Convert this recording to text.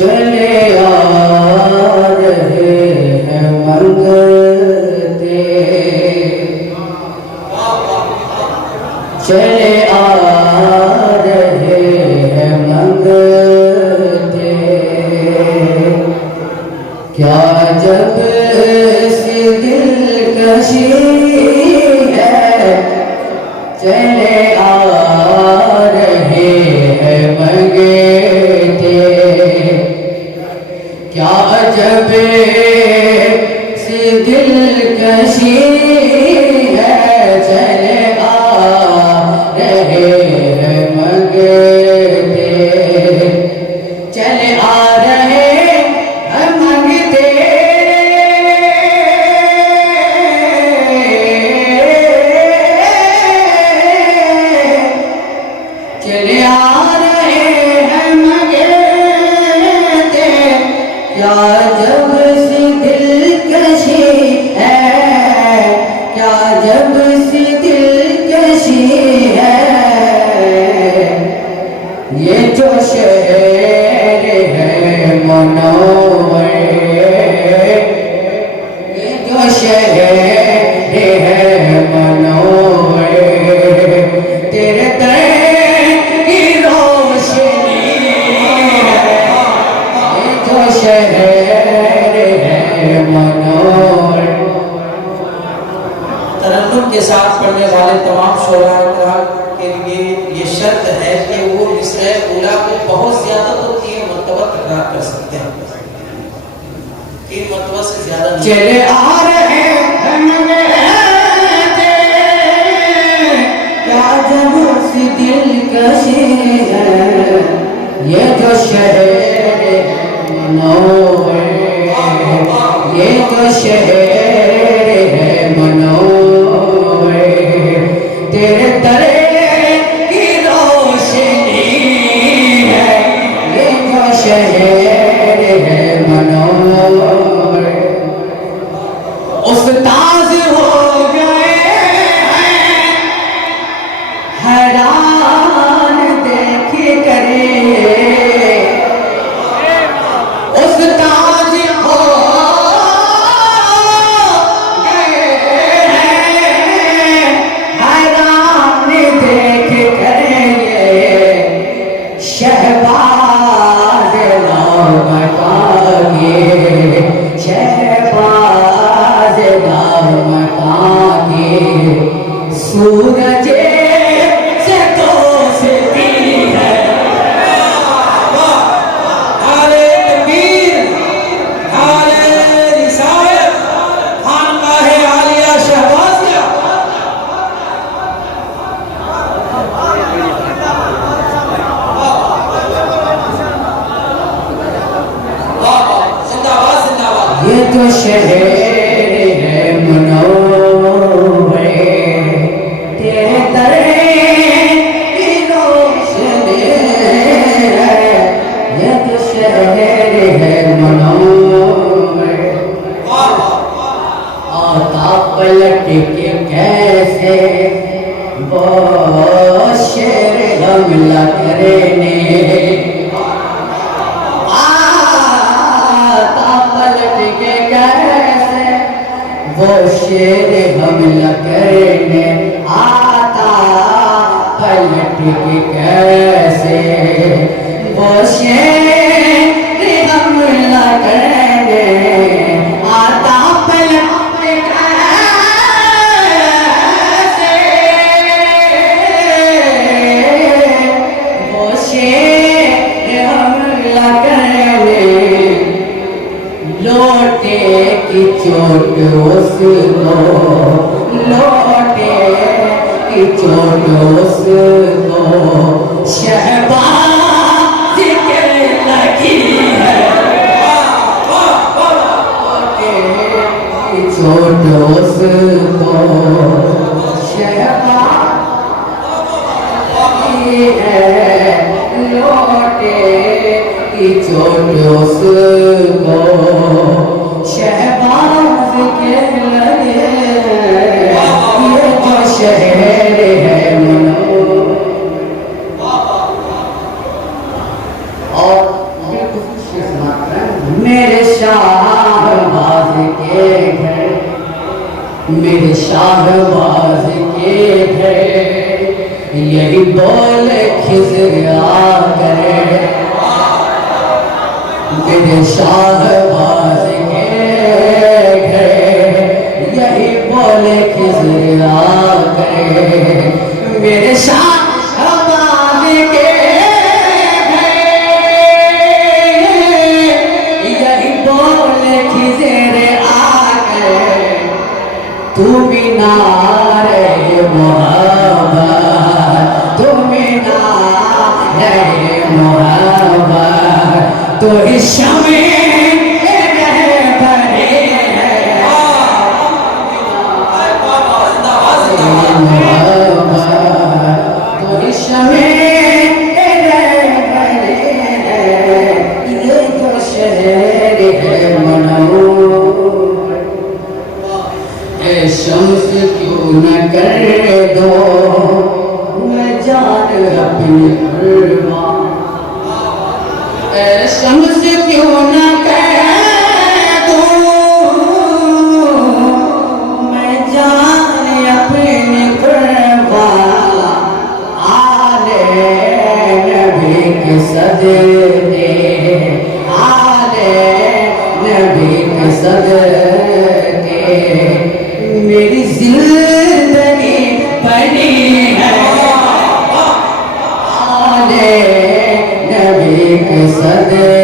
चले आ रहे हैं मंगते, चले आ रहे हैं मंगते, क्या जब सी दिलकशी है, चले आ रहे हैं मंगते, क्या जब सी दिलकशी है, चले आ रहे हैं मंगते, चले आ रहे हैं मंगते, चले आ रहे हैं मंगते, क्या जब सी दिलकशी है, क्या जब सी दिलकशी है, ये जो शहर है मुनव्वर, ये जो शहर है मुनव्वर, तेरे दर की रोशनी है, ये जो शहर है मुनव्वर। तरन्नुम के साथ पढ़ने वाले तमाम शोरा के लिए ये शर्त है कि वो मिसरे ऊला को बहुत ज्यादा तो 3 मरतबा तकरार कर सकते हैं, 3 मरतबा से ज्यादा नहीं। चले आ रहे हैं मंगते, क्या जब सी दिलकशी है, ये जो शहर है मुनव्वर, ये जो शहर है मुनव्वर, तेरे दर की रोशनी है, ये जो शहर है मुनव्वर। उस्ताद हो गए हैं हैरान देख करे, उस्ताद हो गए हैं हैरान देख करे, शहबाज नाम का ये, शहबाज नाम का ये, सूरज से दोस्ती है। नारे तकबीर, नारे रिसालत, खानकाहे आलिया शहबाज का। जिंदाबाद जिंदाबाद। ये जो शहर है मुनव्वर, तेरे दर की रोशनी है, ये जो शहर है मुनव्वर। आता पलट के कैसे वो शेर हमला करने, आता पलट के कैसे वो शेर हमला करने, आता पलट के कैसे वो शेर हमला करने, आता पलट के कैसे वो शेर हमला करने, लौटे की चोट उसको, लौटे की चोट उसको, शहबाज के लगी है, लौटे की चोट उसको, शहबाज की है, लौटे की चोट उसको, शहबाज के लगे, ये जो शहर है मुनव्वर। और बिल्कुल शाहबाज के घर यही बोल खिजरा करे, मेरे शाहबाज के घर यही बोल खिजरा करे, मेरे शाहबाज के घर यही बोल खिजरा करे, तू बिना रे मोहब्बत, तू बिना रे मोहब्बत, तो इस शमे रहबरे है मोहब्बत, तो इस शमे रहबरे है, ये तो शहर है मनोर। ए शम्स क्यों न कर दो मैं जान अपनी कुर्बान, ए शम्स क्यों न कर दो मैं जान अपनी कुर्बान, आले नबी के सदके, आले नबी के सदके मेरी जिंदगी बनी है, आले नबी के सदके